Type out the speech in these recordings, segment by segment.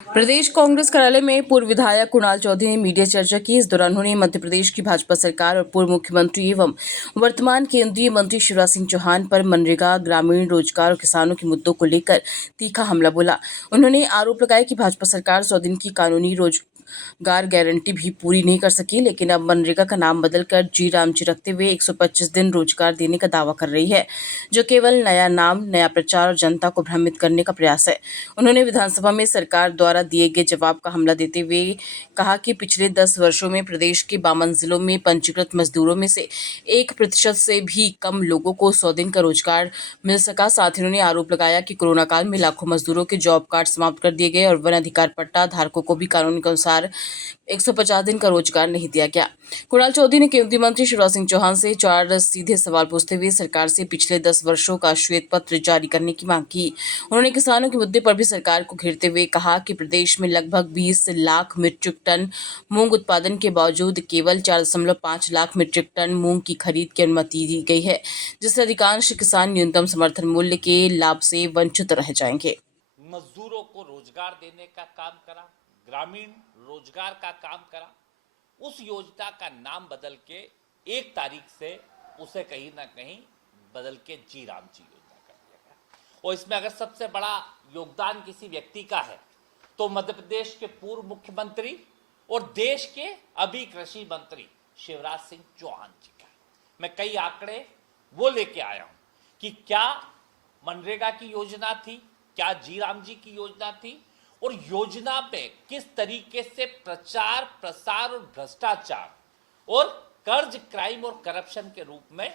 प्रदेश कांग्रेस कार्यालय में पूर्व विधायक कुणाल चौधरी ने मीडिया चर्चा की। इस दौरान उन्होंने मध्य प्रदेश की भाजपा सरकार और पूर्व मुख्यमंत्री एवं वर्तमान केंद्रीय मंत्री शिवराज सिंह चौहान पर मनरेगा, ग्रामीण रोजगार और किसानों के मुद्दों को लेकर तीखा हमला बोला। उन्होंने आरोप लगाया कि भाजपा सरकार 100 दिन की कानूनी रोजगार गारंटी भी पूरी नहीं कर सकी, लेकिन अब मनरेगा का नाम बदलकर जी राम जी रखते हुए 125 दिन रोजगार देने का दावा कर रही है, जो केवल नया नाम, नया प्रचार और जनता को भ्रमित करने का प्रयास है। उन्होंने विधानसभा में सरकार द्वारा दिए गए जवाब का हमला देते हुए कहा कि पिछले 10 वर्षों में प्रदेश के 52 जिलों में पंजीकृत मजदूरों में से 1% से भी कम लोगों को 100 दिन का रोजगार मिल सका। साथ ही उन्होंने आरोप लगाया कि कोरोना काल में लाखों मजदूरों के जॉब कार्ड समाप्त कर दिए गए और वन अधिकार पट्टा धारकों को भी कानून के अनुसार 150 दिन का रोजगार नहीं दिया गया। कुणाल चौधरी ने केंद्रीय मंत्री शिवराज सिंह चौहान से 4 सीधे सवाल पूछते हुए सरकार से पिछले 10 वर्षों का श्वेत पत्र जारी करने की मांग की। उन्होंने किसानों के मुद्दे पर भी सरकार को घेरते हुए कहा कि प्रदेश में लगभग 20 लाख मीट्रिक टन मूंग उत्पादन के बावजूद केवल 4.5 लाख मीट्रिक टन मूंग की खरीद की अनुमति दी गई है, जिससे अधिकांश किसान न्यूनतम समर्थन मूल्य के लाभ से वंचित रह जाएंगे। मजदूरों को रोजगार देने का काम करा, ग्रामीण रोजगार का काम करा, उस योजना का नाम बदल के 1 तारीख से उसे कहीं ना कहीं बदल के जी राम जी योजना कर दिया गया। और इसमें अगर सबसे बड़ा योगदान किसी व्यक्ति का है तो मध्य प्रदेश के पूर्व मुख्यमंत्री और देश के अभी कृषि मंत्री शिवराज सिंह चौहान जी का है। मैं कई आंकड़े वो लेके आया हूं कि क्या मनरेगा की योजना थी, क्या जी राम जी की योजना थी, और योजना पे किस तरीके से प्रचार प्रसार और भ्रष्टाचार और कर्ज, क्राइम और करप्शन के रूप में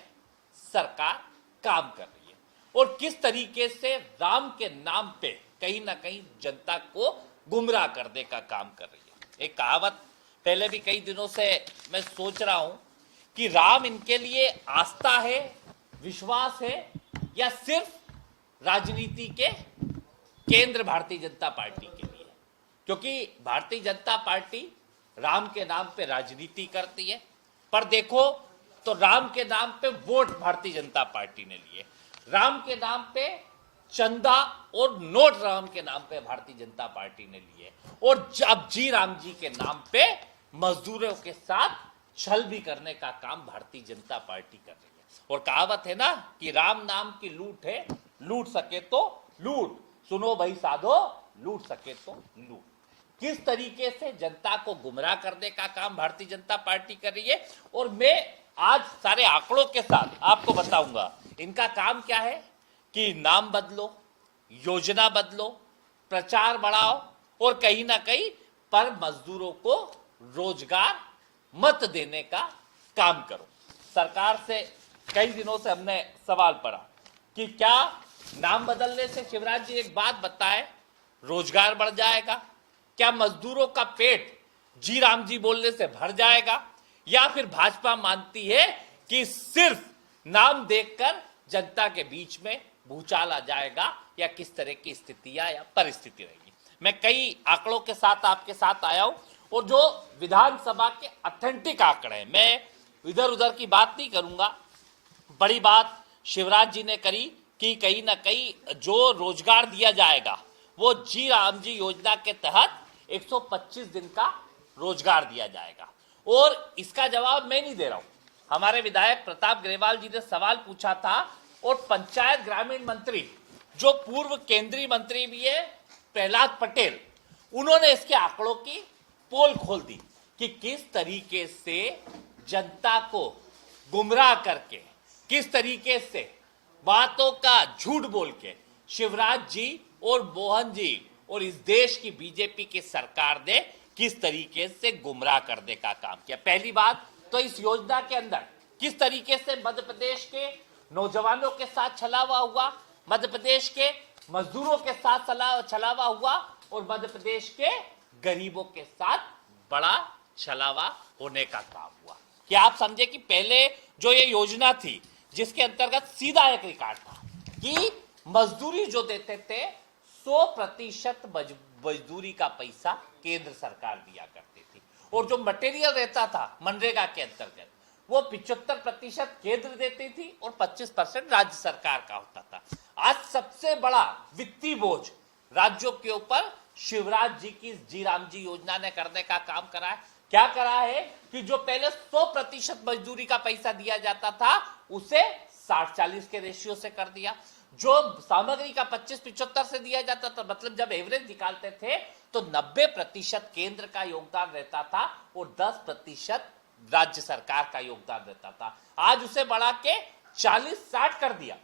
सरकार काम कर रही है, और किस तरीके से राम के नाम पे कहीं ना कहीं जनता को गुमराह करने का काम कर रही है। एक कहावत पहले भी कई दिनों से मैं सोच रहा हूं कि राम इनके लिए आस्था है, विश्वास है, या सिर्फ राजनीति के केंद्र भारतीय जनता पार्टी के लिए, क्योंकि भारतीय जनता पार्टी राम के नाम पे राजनीति करती है, पर देखो तो राम के नाम पे वोट भारतीय जनता पार्टी ने लिए, राम के नाम पे चंदा और नोट राम के नाम पे भारतीय जनता पार्टी ने लिए, और अब जी राम जी के नाम पे मजदूरों के साथ छल भी करने का काम भारतीय जनता पार्टी कर रही है। और कहावत है ना कि राम नाम की लूट है, लूट सके तो लूट, सुनो भाई साधो, लूट सके तो लूट। किस तरीके से जनता को गुमराह करने का काम भारतीय जनता पार्टी कर रही है, और मैं आज सारे आंकड़ों के साथ आपको बताऊंगा इनका काम क्या है कि नाम बदलो, योजना बदलो, प्रचार बढ़ाओ, और कहीं ना कहीं पर मजदूरों को रोजगार मत देने का काम करो। सरकार से कई दिनों से हमने सवाल पढ़ा कि क्या नाम बदलने से शिवराज जी एक बात बताए, रोजगार बढ़ जाएगा? क्या मजदूरों का पेट जी राम जी बोलने से भर जाएगा? या फिर भाजपा मानती है कि सिर्फ नाम देखकर जनता के बीच में भूचाल आ जाएगा, या किस तरह की स्थितियां या परिस्थिति रहेगी? मैं कई आंकड़ों के साथ आपके साथ आया हूं, और जो विधानसभा के ऑथेंटिक आंकड़े हैं, मैं इधर उधर की बात नहीं करूंगा। बड़ी बात शिवराज जी ने करी कि कहीं ना कहीं जो रोजगार दिया जाएगा वो जी राम जी योजना के तहत 125 दिन का रोजगार दिया जाएगा, और इसका जवाब मैं नहीं दे रहा हूं, हमारे विधायक प्रताप ग्रेवाल जी ने सवाल पूछा था, और पंचायत ग्रामीण मंत्री जो पूर्व केंद्रीय मंत्री भी है प्रहलाद पटेल, उन्होंने इसके आंकड़ों की पोल खोल दी कि किस तरीके से जनता को गुमराह करके, किस तरीके से बातों का झूठ बोल के शिवराज जी और मोहन जी और इस देश की बीजेपी की सरकार ने किस तरीके से गुमराह करने का काम किया। पहली बात तो इस योजना के अंदर किस तरीके से मध्य प्रदेश के नौजवानों के साथ छलावा हुआ, मध्य प्रदेश के मजदूरों के साथ छलावा हुआ, और मध्य प्रदेश के गरीबों के साथ बड़ा छलावा होने का काम हुआ। क्या आप समझे कि पहले जो ये योजना थी जिसके अंतर्गत सीधा एक रिकॉर्ड था कि मजदूरी जो देते थे 100% मजदूरी का पैसा केंद्र सरकार दिया करती थी, और जो मटेरियल रहता था मनरेगा के अंतर्गत वो 75% केंद्र देती थी और 25% राज्य सरकार का होता था। आज सबसे बड़ा वित्तीय बोझ राज्यों के ऊपर शिवराज जी की जी राम जी योजना ने करने का काम करा है। क्या करा है कि जो पहले 100% मजदूरी का पैसा दिया जाता था उसे 60-40 के रेशियो से कर दिया। जो सामग्री का 25-75 से दिया जाता था, मतलब जब एवरेज निकालते थे तो 90% केंद्र का योगदान रहता था और 10% राज्य सरकार का योगदान रहता था। आज उसे बढ़ा के 40-60 कर दिया,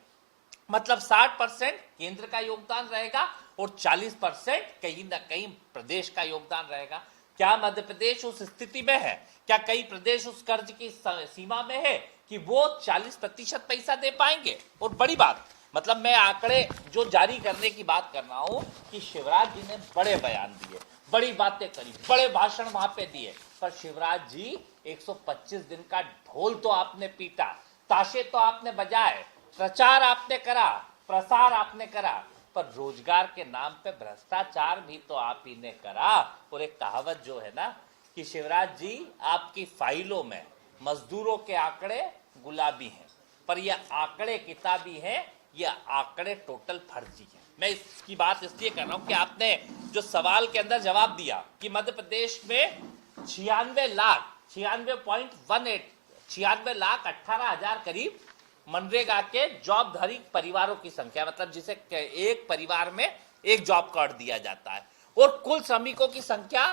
मतलब 60% केंद्र का योगदान रहेगा और 40% कहीं ना कहीं प्रदेश का योगदान रहेगा। क्या मध्य प्रदेश उस स्थिति में है? क्या कई प्रदेश उस कर्ज की सीमा में है कि वो 40% पैसा दे पाएंगे? और बड़ी बात, मतलब मैं आंकड़े जो जारी करने की बात कर रहा हूं कि शिवराज जी ने बड़े बयान दिए, बड़ी बातें करी, बड़े भाषण वहां पे दिए, पर शिवराज जी 125 दिन का ढोल तो आपने पीटा, ताशे तो आपने बजाए, प्रचार आपने करा, प्रसार आपने करा, पर रोजगार के नाम पे भ्रष्टाचार भी तो आप ही ने करा। और एक कहावत जो है ना कि शिवराज जी आपकी फाइलों में मजदूरों के आंकड़े गुलाबी हैं, पर ये आंकड़े किताबी हैं, ये आंकड़े टोटल फर्जी हैं। मैं इसकी बात इसलिए कर रहा हूं कि आपने जो सवाल के अंदर जवाब दिया कि मध्य प्रदेश में 96 लाख 18 हजार करीब मनरेगा के जॉबधारी परिवारों की संख्या, मतलब जिसे एक परिवार में एक जॉब कार्ड दिया जाता है, और कुल श्रमिकों की संख्या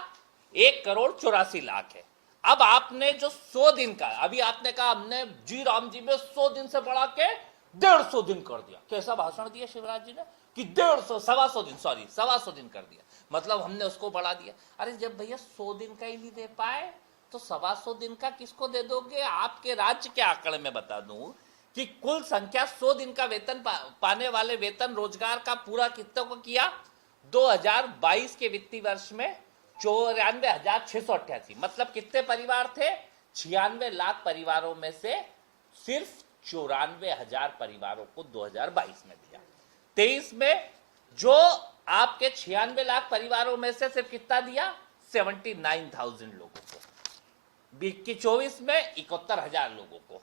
1,84,00,000 है। अब आपने जो 100 दिन का, अभी आपने कहा हमने जी राम जी में 100 दिन से बढ़ा के 150 दिन कर दिया। कैसा भाषण दिया शिवराज जी ने कि 150 दिन कर दिया, मतलब हमने उसको बढ़ा दिया। अरे जब भैया 100 दिन का ही नहीं दे पाए तो 125 दिन का किसको दे दोगे? आपके राज्य के आंकड़े में बता दूं कि कुल संख्या 100 दिन का वेतन पाने वाले वेतन रोजगार का पूरा कितने को किया? 2022 के वित्तीय वर्ष में 94,688, मतलब कितने परिवार थे? 96 लाख परिवारों में से सिर्फ 94,000 परिवारों को 2022 में दिया। 23 में जो आपके 96 लाख परिवारों में से सिर्फ कितना दिया? 79,000 लोगों को। 24 में 71,000 लोगों को,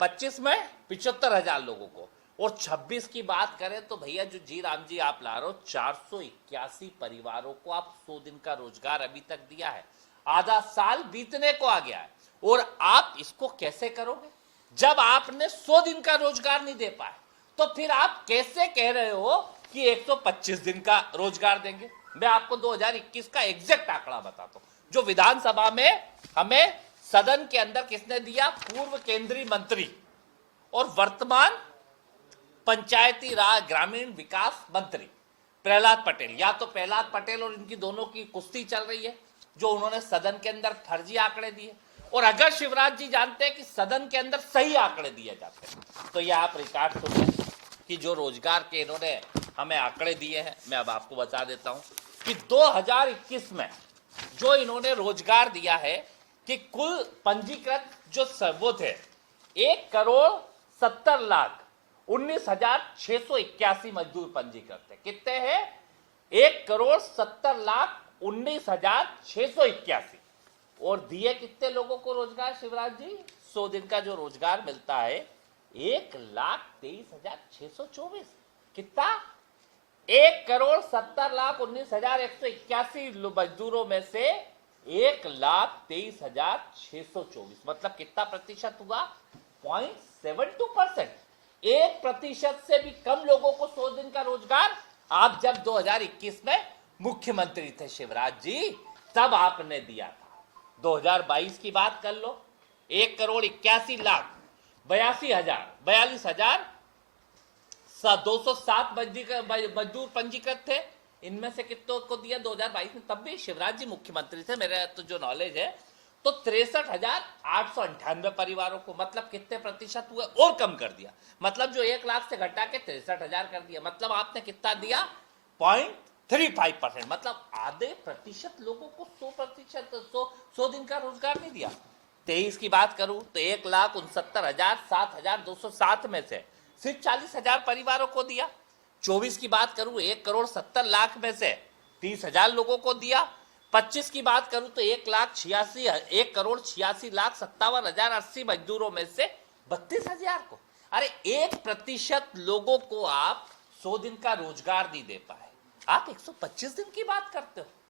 25 में 75,000 लोगों को, और 26 की बात करें तो भैया जो जी राम जी आप ला रहे हो 481 परिवारों को आप 100 दिन का रोजगार अभी तक दिया है। आधा साल बीतने को आ गया है और आप इसको कैसे करोगे? जब आपने 100 दिन का रोजगार नहीं दे पाए तो फिर आप कैसे कह रहे हो कि 125 दिन का रोजगार देंगे? मैं आपको 2021 का एग्जैक्ट आंकड़ा बताता हूं जो विधानसभा में हमें सदन के अंदर किसने दिया? पूर्व केंद्रीय मंत्री और वर्तमान पंचायती राज ग्रामीण विकास मंत्री प्रहलाद पटेल। या तो प्रहलाद पटेल और इनकी दोनों की कुश्ती चल रही है जो उन्होंने सदन के अंदर फर्जी आंकड़े दिए, और अगर शिवराज जी जानते हैं कि सदन के अंदर सही आंकड़े दिए जाते हैं तो यह आप रिकॉर्ड सुनिए कि जो रोजगार के इन्होंने हमें आंकड़े दिए हैं, मैं अब आपको बता देता हूं कि 2021 में जो इन्होंने रोजगार दिया है कि कुल पंजीकृत जो वो थे 1,70,19,681 मजदूर पंजीकृत थे। कितने हैं? 1,70,19,681। और दिए कितने लोगों को रोजगार शिवराज जी? 100 दिन का जो रोजगार मिलता है 1,23,624। कितना? 1,70,19,181 मजदूरों में से 1,23,624, मतलब कितना प्रतिशत हुआ? 0.72%। 1% से भी कम लोगों को 100 दिन का रोजगार आप जब 2021 में मुख्यमंत्री थे शिवराज जी तब आपने दिया था। 2022 की बात कर लो, 1,81,42,207 मजदूर पंजीकृत थे। इनमें से कितनों को दिया 2022 में? तब भी शिवराज जी मुख्यमंत्री थे, मेरा तो जो नॉलेज है तो 63,898 परिवारों को, मतलब कितने प्रतिशत हुए? और कम कर दिया, मतलब जो 1 लाख से घटा के 63,000 कर दिया, मतलब आपने कितना दिया? 0.35%, मतलब आधे प्रतिशत लोगों को 100 दिन का रोजगार नहीं दिया। 23 की बात करूं तो 1,69,07,207 में से सिर्फ 40,000 परिवारों को दिया। 24 की बात करूं 1,70,00,000 में से 30,000 लोगों को दिया। 25 की बात करूं तो 1,86,57,80 मजदूरों में से 32,000 को। अरे 1% लोगों को आप 100 दिन का रोजगार नहीं दे पाए, आप 125 दिन की बात करते हो।